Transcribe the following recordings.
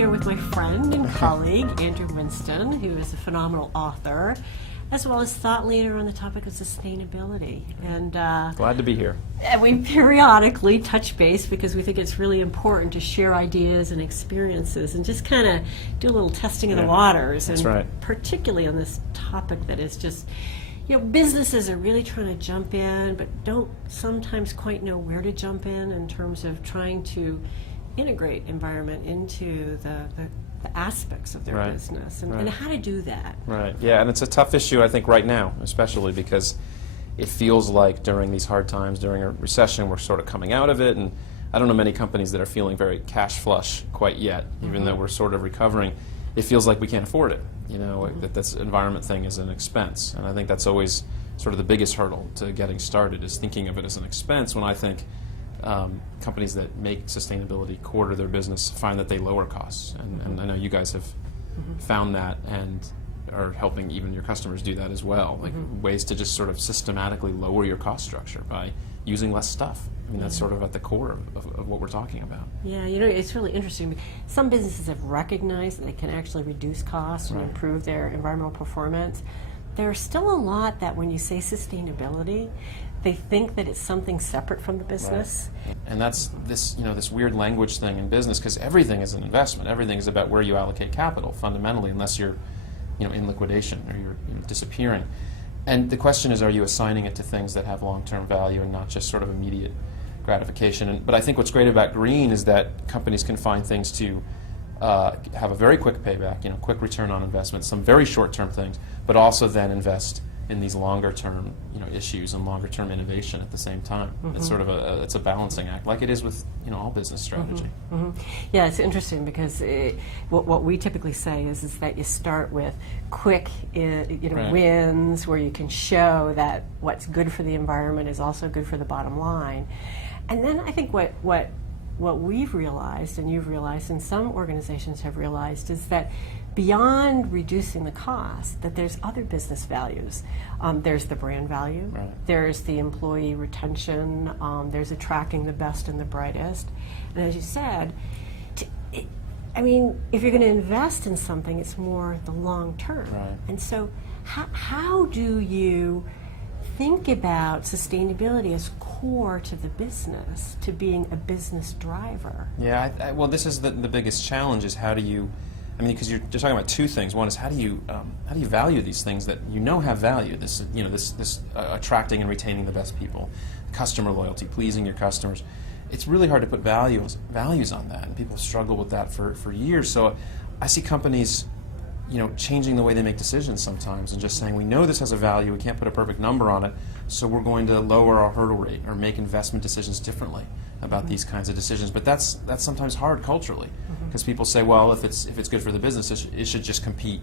here with my friend and colleague, Andrew Winston, who is a phenomenal author, as well as thought leader on the topic of sustainability. And glad to be here. And we periodically touch base because we think it's really important to share ideas and experiences and just kind of do a little testing of the waters. That's and right. Particularly on this topic that is just, businesses are really trying to jump in, but don't sometimes quite know where to jump in terms of trying to integrate environment into the aspects of their business and how to do that. Right, yeah, and it's a tough issue, I think, right now, especially because it feels like during these hard times, during a recession, we're sort of coming out of it, and I don't know many companies that are feeling very cash flush quite yet, even though we're sort of recovering. It feels like we can't afford it, that this environment thing is an expense, and I think that's always sort of the biggest hurdle to getting started, is thinking of it as an expense, when I think companies that make sustainability core to their business find that they lower costs. And I know you guys have found that and are helping even your customers do that as well. Like ways to just sort of systematically lower your cost structure by using less stuff. I mean, that's sort of at the core of what we're talking about. Yeah, it's really interesting. Some businesses have recognized that they can actually reduce costs and improve their environmental performance. There's still a lot that when you say sustainability, they think that it's something separate from the business. Right. And that's this weird language thing in business, because everything is an investment. Everything is about where you allocate capital, fundamentally, unless you're in liquidation or you're disappearing. And the question is, are you assigning it to things that have long-term value and not just sort of immediate gratification? But I think what's great about green is that companies can find things to have a very quick payback, quick return on investment, some very short-term things, but also then invest in these longer-term, issues and longer-term innovation at the same time. It's sort of it's a balancing act, like it is with all business strategy. Yeah, it's interesting because what we typically say is that you start with quick, wins where you can show that what's good for the environment is also good for the bottom line, and then I think what we've realized, and you've realized, and some organizations have realized, is that beyond reducing the cost, that there's other business values. There's the brand value, there's the employee retention, there's attracting the best and the brightest. And as you said, if you're going to invest in something, it's more the long term. Right. And so how do you think about sustainability as core to the business, to being a business driver? Yeah, well, this is the biggest challenge, is how do you, because you're talking about two things. One is how do you value these things that have value? This attracting and retaining the best people, customer loyalty, pleasing your customers. It's really hard to put values on that, and people struggle with that for years. So I see companies changing the way they make decisions sometimes and just saying, we know this has a value, we can't put a perfect number on it, so we're going to lower our hurdle rate or make investment decisions differently about these kinds of decisions. But that's sometimes hard culturally, because people say, well, if it's good for the business, it should just compete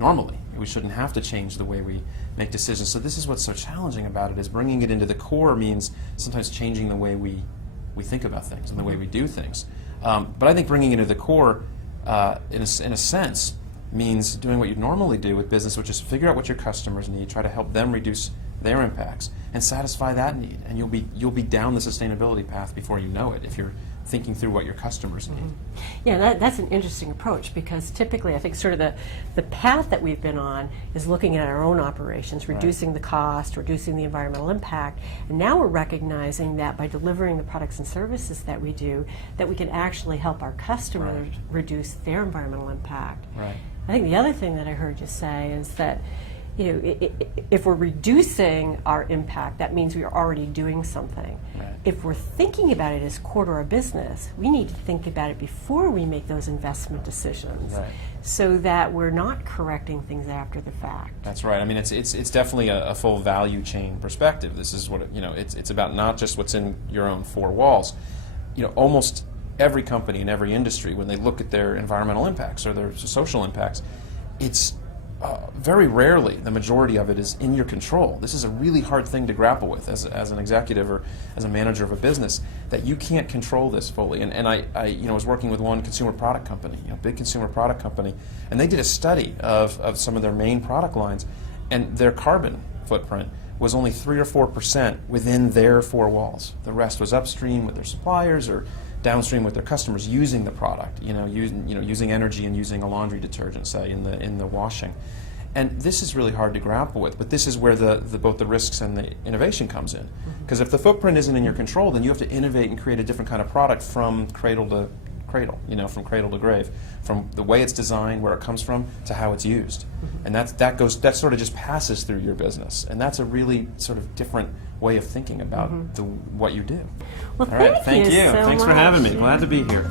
normally. We shouldn't have to change the way we make decisions. So this is what's so challenging about it, is bringing it into the core means sometimes changing the way we think about things and the way we do things. But I think bringing it into the core, in a sense, means doing what you normally do with business, which is figure out what your customers need, try to help them reduce their impacts, and satisfy that need. And you'll be down the sustainability path before you know it, if you're thinking through what your customers need. Yeah, that's an interesting approach, because typically I think sort of the path that we've been on is looking at our own operations, reducing the cost, reducing the environmental impact, and now we're recognizing that by delivering the products and services that we do, that we can actually help our customers reduce their environmental impact. Right. I think the other thing that I heard you say is that if we're reducing our impact, that means we are already doing something. Right. If we're thinking about it as core to our business, we need to think about it before we make those investment decisions, so that we're not correcting things after the fact. That's right. It's definitely a full value chain perspective. This is what it's about, not just what's in your own four walls. Almost every company in every industry, when they look at their environmental impacts or their social impacts, it's very rarely, the majority of it is in your control. This is a really hard thing to grapple with as an executive or as a manager of a business, that you can't control this fully. And I was working with one consumer product company, big consumer product company, and they did a study of some of their main product lines, and their carbon footprint was only 3 or 4% within their four walls. The rest was upstream with their suppliers or downstream with their customers using the product, using energy and using a laundry detergent, say, in the washing. And this is really hard to grapple with, but this is where both the risks and the innovation comes in. Because if the footprint isn't in your control, then you have to innovate and create a different kind of product from cradle to cradle, from cradle to grave, from the way it's designed, where it comes from, to how it's used. And that sort of just passes through your business. And that's a really sort of different way of thinking about what you do. Well, all right, thank you. So Thanks for much. having me. Glad to be here.